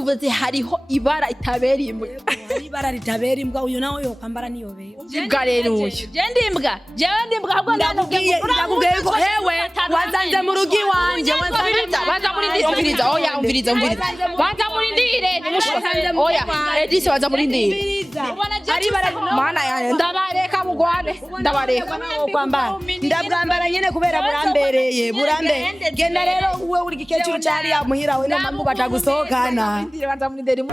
uvuze hariho ibara itabera imbwa ibara ritabera imbwa uyu nawe yo kwambara niyobe imbwa rero uyu je ndimbwa ahubwo ndakubwiye ko hewe wazanze mu rugi wanje baza muri ndire umviriza oya umviriza baza muri ndire oya Edise baza muri ndire ari bara mana yanjye ndabareka mugwane ndabareka kwambara ndabwambara nyene kubera burambereye genda rero uwe uri gikecuru cyari yamuhira we n'amambu batagusohokana baza muri ndire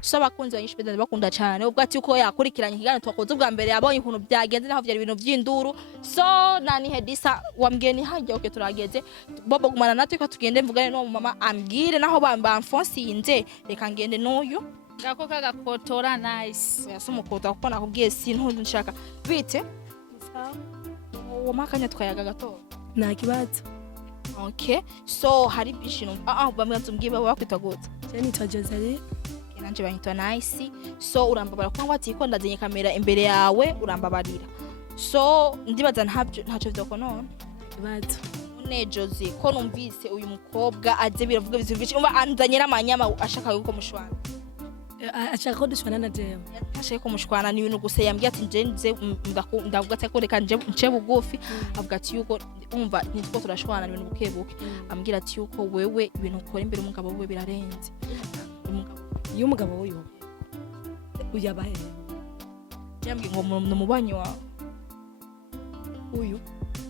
so bakunze banyinshi bidande bakunda cyane ubwo ati uko yakurikiranye ikiganiro twakoze ubwa mbere yabonye ukuntu byagenze naho byari ibintu by'induru so nani Hedisa wambwiye ni hajya oke turageze bobo gumana natwe ko tugende mvugane no mama ambwire naho bamfonsinze reka ngende n'uyu gako kagakotora nice yasumukota kuko nakubwiye sintu nshaka bite uwo makanya twayaga gato nta kibazo okay so hari bishino bamwe tumbwiye bakwita gute cyane twajoze nanje banyitwa nice so urambabara kwa wati ko ndazenye kamera imbere yawe urambabarira so ndibaza ntaco vyoko none kibazo unejoze ko numvise uyu mukobwa aje biravuga bizumvishe umva anzanye n'amanyama ashaka yuko mushwana ashaka ko dushwana na jewe ashaka ko mushwana ni ibintu gusa yambwiye ati nje ndavuga ati ko reka nje bugufi avuga ati yuko umva nitwo turashwana ibintu bukebuke ambwira ati yuko wewe ibintu ukora imbere umugabo wewe birarenze y'umugabo uyu uyabahe yambwiye ngo umubanyi wawe uyu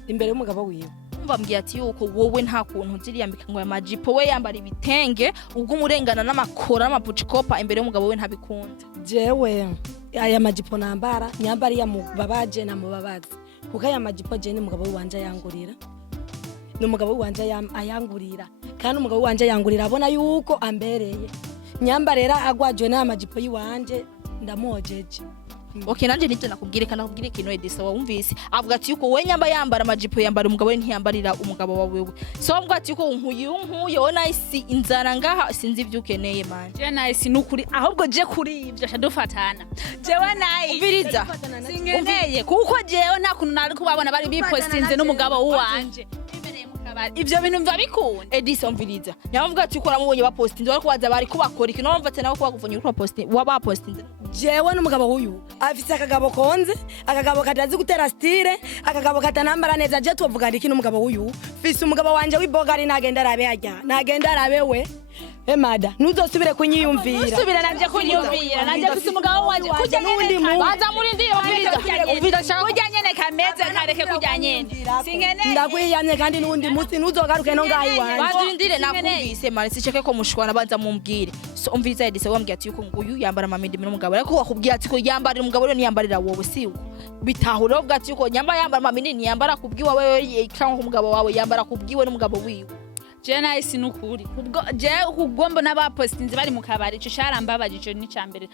imbere y'umugabo wiwe mbambwiye ati yuko wowe nta kuntu ziriyambika ngo ya majipo we yambara ibitenge ubwo umurengana n'amakora n'amapucikopa imbere y'umugabo we ntabikunda jewe aya majipo nambara nyambari ya mubabaje na mubabazi kuko aya majipo je ni umugabo wanje yangurira n'umugabo wanje ayangurira kandi umugabo wanje yangurira abona yuko ambereye nyambarera agwajwe n'amajipo yiwanje ndamojeje okay nanje nivyo nakubwire kana kubwire kino Edisa wumvise avuga ati yuko we nyamba yambara amajipo yambara umugabo we ntiyambarira umugabo wawe so avuga ati yuko nkuye ona isi inzara ngaha sinzi ivyo ukeneye man je nice nukuri ahubwo je kuri ivyo shadufatana jewe nice umviriza singeneye kuko jewe nta kuntu nari kubabona bari bipostinze n'umugabo wanje ivyo bintu mva bikunda Edisa umviriza nyavuga ati uko ramubonye bapostinze bari kubaza bari kubakora iki no mvate nawe kubagufunye kuri posting wabapostinze jewe n'umugabo huyu afise akagabo konze akagabo katazi gutera style akagabo katanambara neza je tuvuga iki n'umugabo huyu fise umugabo wanje w'ibogari nagenda arabe we Emada nuzosubire kunyiyumvira usubira nanje kunyumvira nanje fise umugabo wanje kujya n'undi mu baza muri ndiyo umviriza shaka kujya nyene kameze kareke kujya nyene singeneye ndakwiyamye kandi n'undi munsi nuzogaruke no ngayi wanje bazindire nakumvise mari siceke ko mushwana banza mumbwire so umviriza Edisa wambwiye ati yuko nguyu yambara amamindi n'umugabo ariko wakubwiye ati ko yambarira umugabo rero ntiyambarira wowe siwo bitahura ubwo ati yuko yambara amamindi ntiyambara kubwiwa wewe cyangwa umugabo wawe yambara kubwiwe n'umugabo wiwe je nice nukuri ubwo je kugombo n'abapostinze bari mu kabari cyo sharambabaje cyo ni cyambere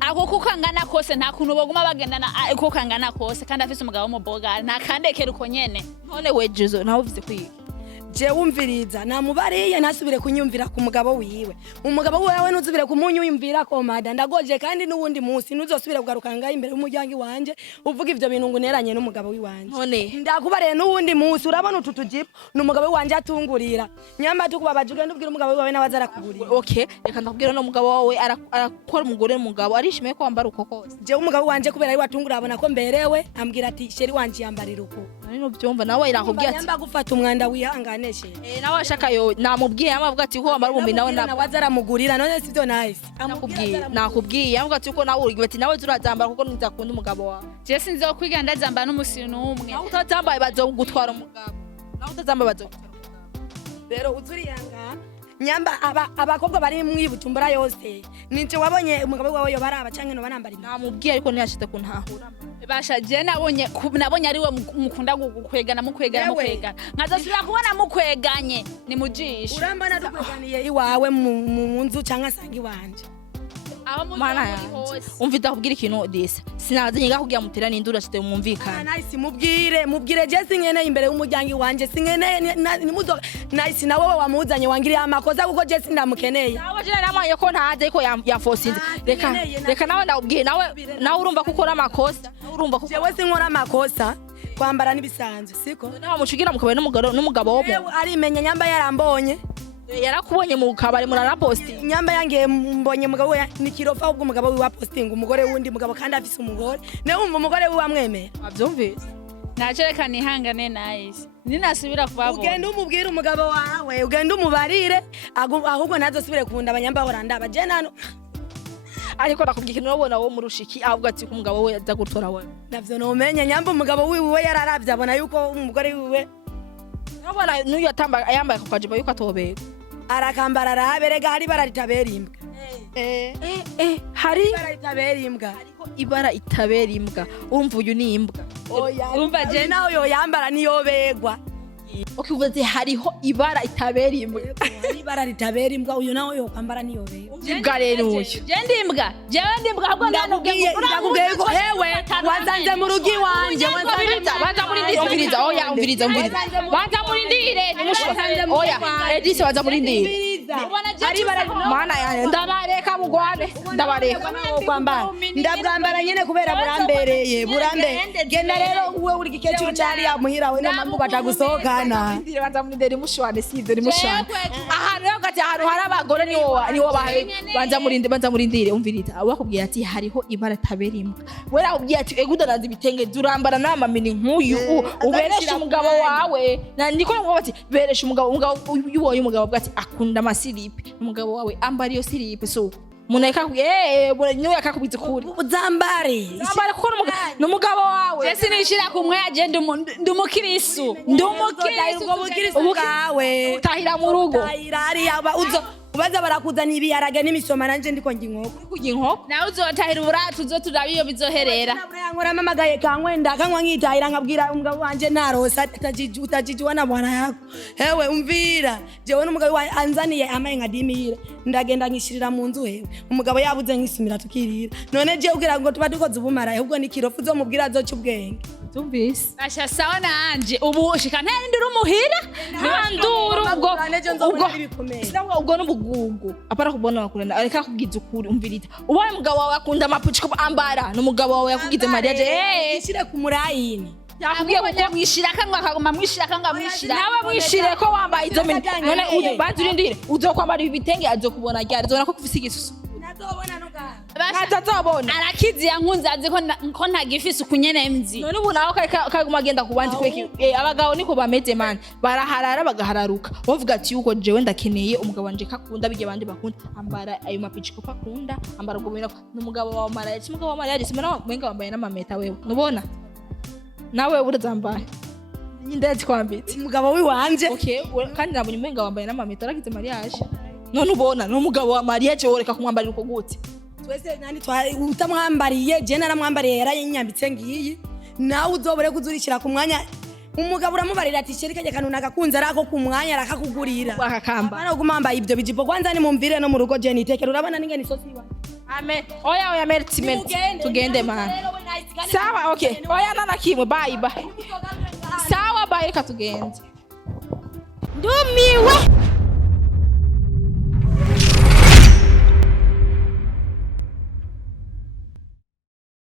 ako kukangana kose nta kuntu boguma bagendana ko kangana kose kandi afise umugabo mu bogari nta kandekera uko nyene none we Jezo naho uvuze kwiki je wumviriza namubariye nasubire kunyumvira ku mugabo wiwe umugabo wewe nuzubire kumunyumvira ko mada ndagoje kandi n'ubundi munsi nuzosubire kugaruka ngaye imbere y'umuryango wanje uvuga ivyo bintu nguneranye n'umugabo wiwanje none ndakubariye n'ubundi munsi urabona ututujipo n'umugabo wanje atungurira nyamba tukubabaje ugenda ubwira umugabo wawe n'abazara kugurira okay reka ndakubwira no umugabo wawe arakora umugore n'umugabo arishimiye ko wambara uko kose je umugabo wanje kubera ari watungura abona ko mberewe ambwira ati sheri wanje yambarira uko nari no byumva nawe irakubwiye ati nyamba gufata umwanda wihangane nawe ashaka yo namubwiye amavuga ati ko wambara umumbi nawe wazara mugurira none sivyo nice nakubwiye amavuga ati ko nawe urigiye ati nawe turazambara kuko nizakunda umugabo wawe je sinzokwiga ndazambara n'umusino umwe nawe utazambaye bazogutwara umugabo nawe utazambaye bazogutwara rero uzuriyanga nyamba abakobwa bari mwibutumbura yose ninje wabonye umugabo wawe yo baraba canke no banambara namubwiye ariko ntiyashite kuntahura basha je nabonye ari we mukunda gukwegana mukwegana nkazosubira kubona mukweganye ni mujisho urambana dukweganiye iwawe mu nzu canke asanga iwanje mana yanjye umvita kubwira ikintu Edisa sinaze nyiga kugira mutera n'indura ashite mwumvikana nice mubwire je singene imbere y'umuryango wanje singene nimuzo nice nawe wamuzanye wangiriye amakoza kuko je sindamukeneye nawe je namaye ko ntaze ko yafosinze reka nawe ndabwiye nawe urumva ko ukora amakosa urumva ko jewe sinkora amakosa kwambara nibisanzwe siko naho mucugira mukabari n'umugabo wo mu arimenya nyamba yarambonye yarakubonye mu kabari muranaposting nyamba yangiye mbonye mugabo we ni kirofa ubwo umugabo we wa posting umugore wundi mugabo kandi afise umugore ne wumva umugore we wamwemera avyumvise nacereka nihangane nice ninasubira kubabona ugenda umubwira umugabo wawe ugenda umubarire ahubwo ntazosubire kunda abanyamba horandaba je nano ariko nakubwiye ikintu urabona wo murushiki ahubwo ati ko umugabo we aza gutora we navyo nomenye nyamba umugabo wiwe yararavye abona yuko umugore wiwe urabona n'uyu yambaye akajipo yuko atobeka arakambara araberega hari ibara ritabera imbwa hari ibara ritabera imbwa ariko ibara itabera imbwa urumva uyu ni imbwa urumva je naho yo yambara niyo begwa ukivuze hariho ibara itabera imbwa hari ibara ritabera imbwa uyu naho yo kwambara niyo begwa imbwa rero uyu je ndi imbwa ahubwo ndakubwiye ko hewe wazanze mu rugi wanje banza muri ndire umviriza oya umviriza banza muri ndire oya edise banza muri ndire hari ibara mana yanjye ndabareka mugwane ndabareka ndabwambara nyene kubera burambereye genda rero uwe uri gikecuru cyari yamuhira we n'amambu batagusohokana ndire banza muri ndire mushwane sivyo ni mushwane ahantu rero gati ahantu hari abagore niwo bahe banza muri ndire umviriza bakubwiye ati hariho ibara tabera imbwa we nakubwiye ati egudanaza ibitenge durambara n'amamini nk'uyu uberesha umugabo wawe niko ngo bati beresha umugabo yuboye umugabo bwati akunda amasilipe umugabo wawe ambara iyo silipe so muneka niwe yakakubitse kuri uzambare kuko n'umugabo wawe je sinishira kumwe agenda ndumukirisu bwawe utahira mu rugo utahira ubaza barakuzana ibiharage n'imisoma nanje ndiko nginkoko kurya inkoko nawe uzotahira uburatu uzoturabe iyo bizoherera nkora mamagaye kankwenda kankwa nkitahira nkabwira umugabo wanje narosa utajijiwa na mwana yako hewe umvira jewe n'umugabo wanje anzaniye amaye nkadimira ndagenda nkishirira mu nzu hewe umugabo yabuze nkisumira tukirira none je ugira ngo tuba dukoze ubumara ahubwo ni kirofu zo mubwira zoca ubwenge tumvise asha sawa nanje ubu shika ntendira umuhira ntanduru ubwo n'ubugugu apara kubona bakurana areka kugiza ukuri umvirita ubaye umugabo wawe akunda amapuci ko ambara n'umugabo wawe yakugize mariage ishire ku murayini yakubwiye ko mwishira kanwa akaguma mwishira kanwa mwishira nawe mwishire ko wambaye izo mini none bantu urindire uzokwambara ibitenge azokubona ryari zobona ko kufise igisusu natazobona arakizi yankunze azi ko ntagifise ukunyene mzi none ubu nawe kaguma agenda ku bandi kweki abagabo niko bameze man baraharara bagahararuka bavuga ati yuko jewe ndakeneye umugabo wanje kakunda bige bandi bakunda ambara ayo mapici ko pakunda ambara ubwo bino n'umugabo wa Mariya umugabo wa Mariya simana mwenga wambaye n'amameta wewe nubona nawe urazambaye ndetse kwambitse umugabo wiwanje okay kandi nabonye mwenga wambaye n'amameta aragize mariage none ubona n'umugabo wa Mariya je woreka kumwambarira uko gute twese nani utamwambariye je naramwambariye yarayinyambitse ngiyi nawe uzobore kuzurishira ku mwanya umugabo uramubarira ati sherika je kanuna gakunze arako ku mwanya arakakugurira bakakamba bana ugumambaye ibyo bijipo kwanza ni mumvire no mu rugo je nitekera urabona ninge isosi iwa amen oya merci tugende man sawa okay oya nana kimwe bye sawa bye reka tugende ndumiwe